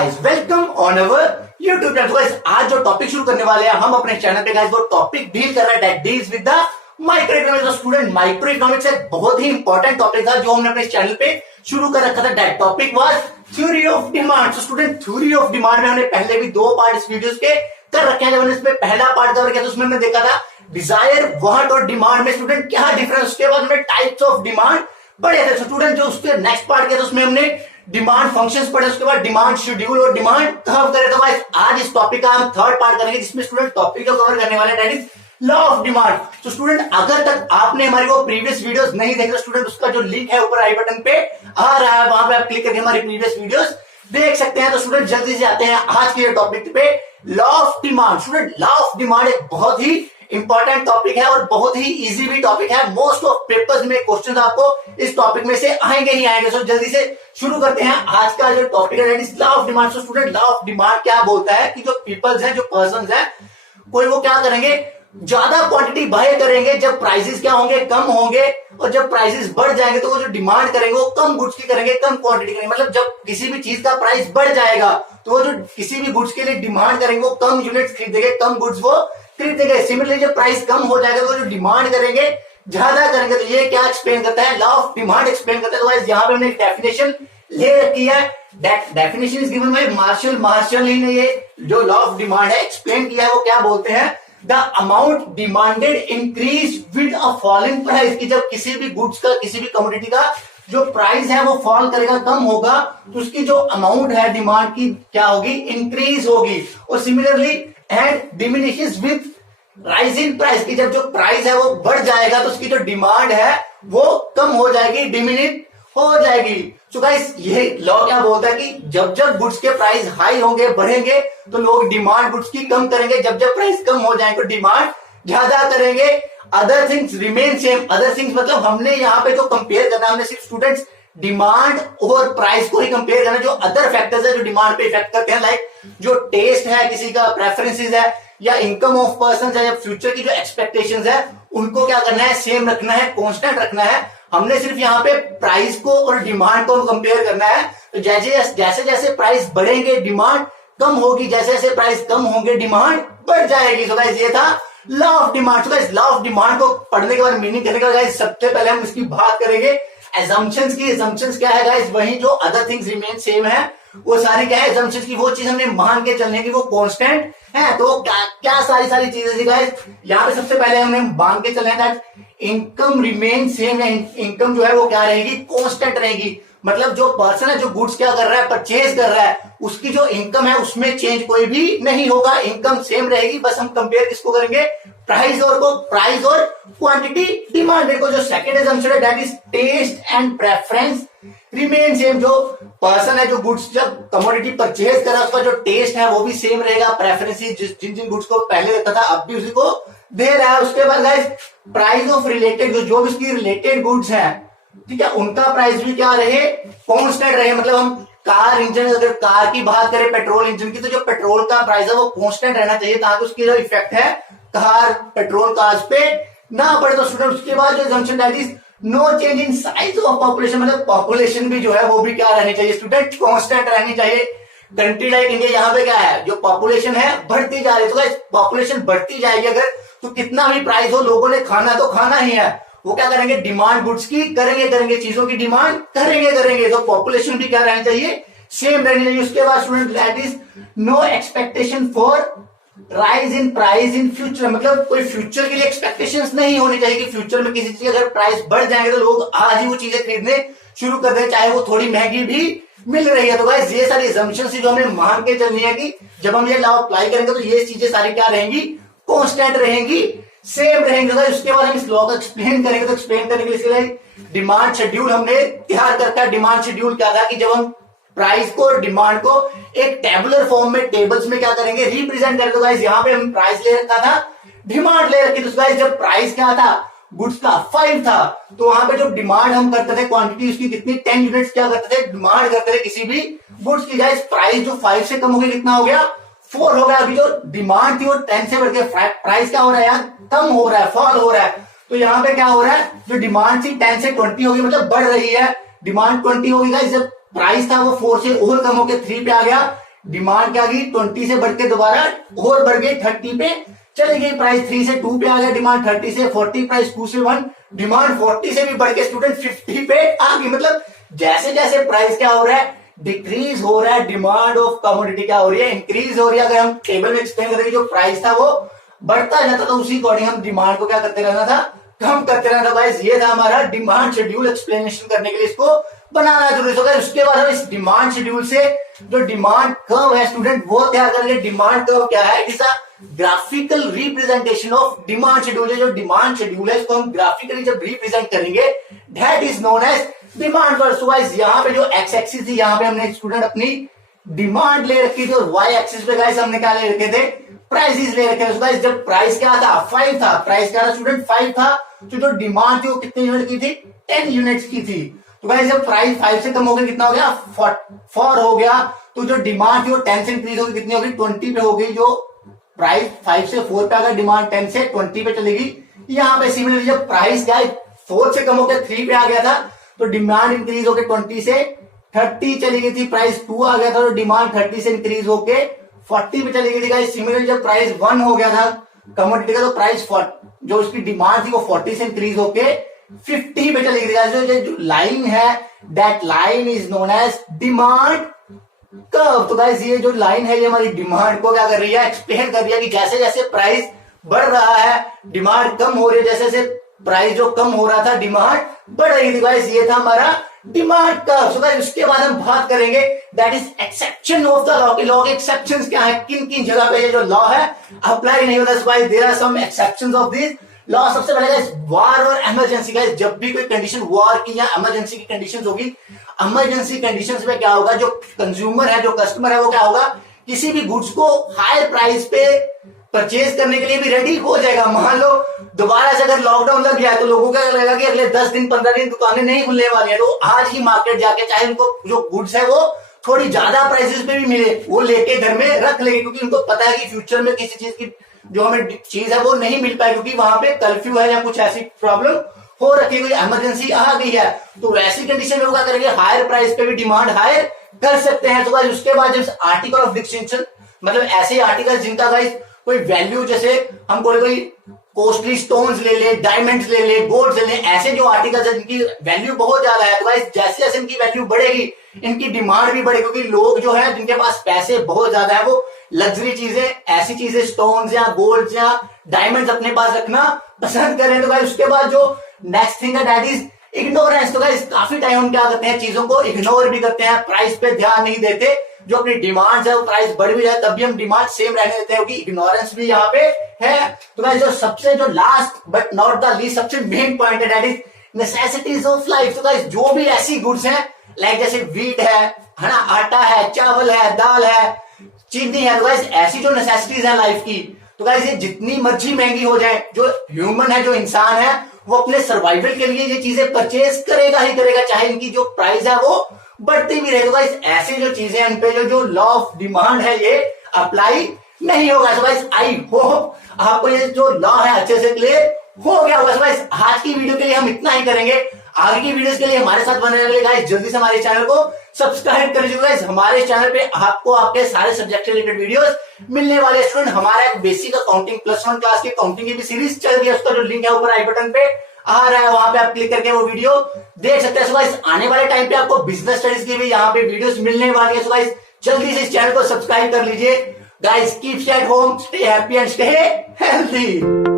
Guys welcome on our YouTube channel. Guys आज जो topic शुरू करने वाले हैं हम अपने चैनल पे गाइस वो टॉपिक डील कर रहे हैं that deals with the micro economics. Student micro economics एक बहुत ही इंपॉर्टेंट टॉपिक था जो हमने अपने चैनल पे शुरू कर रखा था। That topic was theory of demand. So student theory of demand में हमने पहले भी 2 पार्ट इस वीडियोस के कर रखे हैं। जब हमने इसमें पहला पार्ट कवर किया तो उसमें हमने देखा था डिजायर वांट और डिमांड में स्टूडेंट क्या डिफरेंस। उसके बाद हमने टाइप्स ऑफ डिमांड पढ़े थे। स्टूडेंट जो उसके नेक्स्ट पार्ट किया तो उसमें हमने डिमांड फंक्शंस पढ़े, उसके बाद डिमांड शेड्यूल और डिमांड कर्व करे। तो गाइस आज इस टॉपिक का हम थर्ड पार्ट करेंगे जिसमें स्टूडेंट टॉपिक को कवर करने वाले that is law of demand. तो स्टूडेंट अगर तक आपने हमारी वो प्रीवियस वीडियोस नहीं देखे तो स्टूडेंट उसका जो लिंक है ऊपर आई बटन पे आ रहा है, वहां पे आप क्लिक करके हमारी प्रीवियस वीडियोस देख सकते हैं। तो स्टूडेंट जल्दी से आते हैं आज के टॉपिक पे law of demand. Student law of demand एक बहुत ही इंपॉर्टेंट टॉपिक है और बहुत ही इजी भी टॉपिक है। मोस्ट ऑफ पेपर्स में क्वेश्चंस आपको इस टॉपिक में से आएंगे ही आएंगे। सो जल्दी से शुरू करते हैं आज का जो टॉपिक है that is law of demand. So student law of demand क्या बोलता है कि जो पीपल्स हैं, जो पर्संस हैं, कोई वो क्या करेंगे, ज्यादा क्वांटिटी बाय करेंगे जब प्राइसेस क्या होंगे, कम होंगे, और जब प्राइसेस बढ़ जाएंगे तो वो जो डिमांड करेंगे वो कम गुड्स की करेंगे, कम क्वांटिटी करेंगे। मतलब जब किसी भी चीज का प्राइस बढ़ जाएगा तो वो जो किसी भी गुड्स के लिए डिमांड करेंगे वो कम यूनिट्स खरीदेंगे, कम गुड्स वो खरीदेंगे। सिमिलरली जब प्राइस कम हो जाएगा तो वो जो डिमांड करेंगे ज्यादा करेंगे। तो ये क्या एक्सप्लेन करता है, लॉ ऑफ डिमांड एक्सप्लेन करता है। तो गाइस यहाँ पे हमने एक डेफिनेशन ले रखी है। That definition is given by Marshall ही ने ये जो लॉ ऑफ डिमांड है एक्सप्लेन किया है। वो क्या बोलते हैं, the amount demanded increase with a falling price. कि जब किसी भी गुड्स का, किसी भी कमोडिटी का जो प्राइस है वो फॉल करेगा, कम होगा, तो उसकी जो अमाउंट है डिमांड की क्या होगी, इंक्रीज होगी। और similarly and diminishes with rise in price. की जब जो प्राइस है वो बढ़ जाएगा तो उसकी जो डिमांड है वो कम हो जाएगी, डिमिनिट हो जाएगी। सो गाइस ये लॉ क्या बोलता है कि जब जब गुड्स के प्राइस हाई होंगे, बढ़ेंगे, तो लोग डिमांड गुड्स की कम करेंगे। जब जब प्राइस कम हो जाएंगे तो डिमांड ज्यादा करेंगे। Other things remain same. Other things मतलब हमने यहाँ पे जो कंपेयर करना है, हमने सिर्फ स्टूडेंट्स डिमांड और प्राइस को ही कंपेयर करना। जो अदर फैक्टर्स है जो डिमांड पे इफेक्ट करते हैं, लाइक जो टेस्ट है, किसी का प्रेफरेंसेस है, या इनकम ऑफ पर्सन है, या फ्यूचर की जो एक्सपेक्टेशंस है, उनको क्या करना है, सेम रखना है, कांस्टेंट रखना है। हमने सिर्फ यहाँ पे प्राइस को और डिमांड को कंपेयर करना है। तो जैसे जैसे प्राइस बढ़ेंगे डिमांड कम होगी, जैसे जैसे प्राइस कम होंगे डिमांड बढ़ जाएगी। तो गाइस ये था लॉ ऑफ डिमांड। तो गाइस लॉ ऑफ डिमांड को पढ़ने के बाद मीनिंग करने के बाद गाइस सबसे पहले हम इसकी बात करेंगे assumptions की। assumptions क्या है गाइस, वही जो अदर थिंग्स रिमेन सेम है वो सारी क्या है, assumptions की वो चीज हमने मान के चलने की वो कांस्टेंट है। तो क्या सारी चीजें थी गाइस, यहाँ पे सबसे पहले हमने मान के चले दैट इनकम रिमेन सेम, या इनकम जो है वो क्या रहेगी, कांस्टेंट रहेगी। मतलब जो पर्सन है जो गुड्स क्या कर रहा है, परचेज कर रहा है, उसकी जो इनकम है उसमें चेंज कोई भी नहीं होगा, इनकम सेम रहेगी। बस हम कंपेयर किसको करेंगे, प्राइस और क्वांटिटी डिमांड। देखो जो सेकंड assumption है that is taste and preference remain same. जो पर्सन है जो गुड्स जब कमोडिटी परचेज कर रहा है उसका जो टेस्ट है वो भी सेम रहेगा, प्रेफरेंसेस जिन गुड्स को पहले देता था अब भी उसी को दे रहा है। उसके बाद गाइस प्राइस ऑफ रिलेटेड, जो भी उसकी रिलेटेड गुड्स है, ठीक है, उनका प्राइस भी क्या रहे, कांस्टेंट रहे। मतलब हम कार इंजन, अगर कार की बात करें पेट्रोल इंजन की, तो जो पेट्रोल का प्राइस है वो कांस्टेंट रहना चाहिए ताकि उसकी जो इफेक्ट है कार पेट्रोल कार्स पे ना पड़े। तो स्टूडेंट उसके बाद जो assumption that is no change in size of population. मतलब पॉपुलेशन भी जो है वो भी क्या रहनी चाहिए स्टूडेंट, कांस्टेंट रहनी चाहिए। कंट्री लाइक इंडिया यहाँ पे क्या है, जो पॉपुलेशन है बढ़ती जा रही है। तो पॉपुलेशन बढ़ती जाएगी अगर, तो कितना भी प्राइस हो लोगों ने खाना तो खाना ही है। वो क्या करेंगे, डिमांड गुड्स की करेंगे, चीजों की डिमांड करेंगे। तो पॉपुलेशन भी क्या रहनी चाहिए, सेम रहनी चाहिए। उसके बाद student that is no expectation for rise in price in future. मतलब कोई फ्यूचर के लिए एक्सपेक्टेशंस नहीं होनी चाहिए कि फ्यूचर में किसी चीज अगर प्राइस बढ़ जाएंगे तो लोग आज ही वो चीजें खरीदने शुरू कर दें, चाहे वो थोड़ी महंगी भी मिल रही है। तो गाइस ये सारी assumptions जो हमें मान के चलनी है कि जब हम ये लॉ अप्लाई करेंगे तो ये चीजें सारी क्या रहेंगी, कांस्टेंट रहेंगी, सेम रहेंगे। तो उसके बाद हम इस लॉ को एक्सप्लेन करेंगे। तो एक्सप्लेन करने के लिए डिमांड शेड्यूल हमने तैयार करता है। डिमांड शेड्यूल क्या था कि जब हम प्राइस को और डिमांड को एक टेबुलर फॉर्म में, टेबल्स में क्या करेंगे, रिप्रेजेंट करेंगे। तो गाइस यहाँ पे हम प्राइस ले रखा था, डिमांड ले रखी। तो गाइस जब प्राइस क्या था, गुड्स का 5 था, तो वहां पे जो डिमांड हम करते थे, क्वांटिटी उसकी कितनी, 10 यूनिट्स क्या करते थे, डिमांड करते थे किसी भी गुड्स की। गाइस प्राइस जो 5 से कम हो गया कितना हो गया, 4 हो गया। अभी जो डिमांड थी वो 10 से बढ़ के प्राइस क्या हो रहा है यार, कम हो रहा है, फॉल हो रहा है। तो यहाँ पे क्या हो रहा है, जो डिमांड थी 10 से 20 होगी, मतलब बढ़ रही है, डिमांड 20 होगी। गाइस जब प्राइस था वो 4 से और कम होकर 3 पे आ गया, डिमांड क्या गई 20 से बढ़ के दोबारा और बढ़ गई 30 पे चली गई, प्राइस 3 से 2 पे आ गया, डिमांड 30 से 40, प्राइस 2 से 1, डिमांड 40 से भी बढ़ के स्टूडेंट 50 पे आ गई। मतलब जैसे जैसे प्राइस क्या हो रहा है डिक्रीज हो रहा है, डिमांड ऑफ कमोडिटी क्या हो रही है इंक्रीज हो रही है। अगर हम टेबल में एक्सप्लेन करेंगे जो प्राइस था वो बढ़ता जाता तो उसी अकॉर्डिंग हम डिमांड को क्या करते रहना था, कम करते रहना था। गाइस ये था हमारा डिमांड शेड्यूल, एक्सप्लेनेशन करने के लिए इसको बनाना जरूरी होगा। उसके बाद हम इस डिमांड शेड्यूल से जो डिमांड कर्व है स्टूडेंट वो तैयार करेंगे। डिमांड कर्व क्या है, it is a graphical representation of demand schedule. जो डिमांड शेड्यूल है इसको हम ग्राफिकली जब रिप्रेजेंट करेंगे that is known as demand curve. So guys यहाँ पे जो एक्स एक्सिस थी यहाँ पे हमने स्टूडेंट अपनी डिमांड ले रखी थी और वाई एक्सिस पे गाइस हमने क्या ले रखे थे, प्राइसेस ले रखे थे। गाइस जब प्राइस क्या था 5 था, प्राइस क्या था स्टूडेंट 5 था, तो जो डिमांड थी वो कितने यूनिट की थी 10 यूनिट्स की थी। तो गाइस जब प्राइस 5 से कम हो गया कितना हो गया 4 हो गया, तो जो डिमांड थी वो 10 से इंक्रीज होगी, कितनी होगी 20 पे हो गई। जो प्राइस 5 से 4 पे आ गया, डिमांड 10 से 20 पे चलेगी। यहाँ पे सिमिलरली जब प्राइस क्या 4 से कम हो गया 3 पे आ गया था तो डिमांड इंक्रीज होकर 20 से 30 चली गई थी, प्राइस 2 आ गया था तो डिमांड 30 से इंक्रीज होके 40 पे चली गई थी। गाइस सिमिलरली जब प्राइस 1 हो गया था कमोडिटी का तो प्राइस जो उसकी डिमांड थी वो 40 से इंक्रीज होके 50 पे चली गई थी। जो लाइन है that line is known as demand curve. तो गाइस ये जो लाइन है ये हमारी डिमांड को क्या कर रही है, एक्सप्लेन कर रही है कि जैसे जैसे प्राइस बढ़ रहा है डिमांड कम हो रही है, जैसे जैसे प्राइस जो कम हो रहा था डिमांड बढ़ रही थी। गाइस ये था हमारा डिमांड कर्व। सो गाइस उसके बाद हम बात करेंगे that is exception of the law. Law के एक्सेप्शंस क्या है, किन किन जगह पे ये जो लॉ है अप्लाई नहीं होता। So guys there are some exceptions of this law. सबसे पहले गाइस वार और इमरजेंसी। गाइस जब भी कोई कंडीशन वार की या इमरजेंसी की कंडीशन होगी, इमरजेंसी कंडीशंस में क्या होगा, जो कंज्यूमर है जो कस्टमर है वो क्या होगा किसी भी गुड्स को हायर प्राइस पे परचेज करने के लिए भी रेडी हो जाएगा। मान लो दोबारा से अगर लॉकडाउन लग गया तो लोगों को क्या लगेगा कि अगले 10 दिन 15 दिन दुकानें नहीं खुलने वाली है, तो आज ही मार्केट जाके चाहे उनको जो गुड्स है वो थोड़ी ज्यादा प्राइसेस पे भी मिले वो लेके घर में रख लेंगे, क्योंकि उनको पता है कि फ्यूचर में किसी चीज की जो हमें चीज है वो नहीं मिल पाए क्योंकि वहां पे कर्फ्यू है या कुछ ऐसी प्रॉब्लम हो रखी है, कोई इमरजेंसी आ गई है। तो वैसी कंडीशन में वो क्या करेंगे हायर प्राइस पे भी डिमांड हायर कर सकते हैं। तो गाइस उसके बाद जब आर्टिकल ऑफ डिस्टिंक्शन मतलब ऐसे आर्टिकल जिनका गाइस कोई वैल्यू, जैसे हम कोई कॉस्टली स्टोन्स ले ले, डायमंड्स ले ले, गोल्ड ले ले, ऐसे जो आर्टिकल्स है जिनकी वैल्यू बहुत ज्यादा है, तो गाइस जैसे जैसे इनकी वैल्यू बढ़ेगी इनकी डिमांड भी बढ़ेगी, क्योंकि लोग जो है जिनके पास पैसे बहुत ज्यादा है वो लग्जरी चीजें, ऐसी चीजें स्टोन्स या गोल्ड या डायमंड्स अपने पास रखना पसंद करें। तो गाइस उसके बाद जो नेक्स्ट थिंग है दैट इज इग्नोरेंस। तो गाइस काफी टाइम हम क्या करते हैं चीजों को इग्नोर भी करते हैं, प्राइस पे ध्यान नहीं देते, जो अपनी डिमांड है वो प्राइस बढ़ भी जाए तब भी हम डिमांड सेम रहने देते हैं, क्योंकि इग्नोरेंस भी यहाँ पे है। तो गाइस जो सबसे जो last but not the least सबसे मेन पॉइंट है that is necessities of life. तो गाइस जो भी ऐसी गुड्स हैं लाइक जैसे वीट है ना, आटा है, चावल है, दाल है, चीनी है, तो गाइस ऐसी जो नेसेसिटीज है लाइफ की, तो गाइस ये जितनी मर्जी महंगी हो जाए, जो ह्यूमन है जो इंसान है वो अपने सर्वाइवल के लिए ये चीजें परचेज करेगा ही करेगा, चाहे इनकी जो प्राइस है वो बढ़ती भी रहेगा। गाइस ऐसी जो चीजें इन पे जो लॉ ऑफ डिमांड है ये अप्लाई नहीं होगा। तो गाइस आई होप आपको ये जो लॉ है अच्छे से क्लियर हो गया होगा। गाइस आज की वीडियो के लिए हम इतना ही करेंगे, आगे की वीडियोस के लिए हमारे साथ बने रहिए गाइस। जल्दी से हमारे चैनल को सब्सक्राइब कर लीजिए गाइस। हमारे चैनल पे आपको आपके सारे सब्जेक्ट से रिलेटेड वीडियोस मिलने वाले। स्टूडेंट हमारा एक बेसिक अकाउंटिंग +1 क्लास की अकाउंटिंग की भी सीरीज चल रही है, उसका जो लिंक है ऊपर आई बटन पे आ रहा है, वहां पे आप क्लिक करके वो वीडियो देख सकते हैं। सो गाइस आने वाले टाइम पे आपको बिजनेस स्टडीज की भी यहाँ पे वीडियोस मिलने वाली है। सो गाइस जल्दी से इस चैनल को सब्सक्राइब कर लीजिए guys. Keep stay at home, stay happy and stay healthy.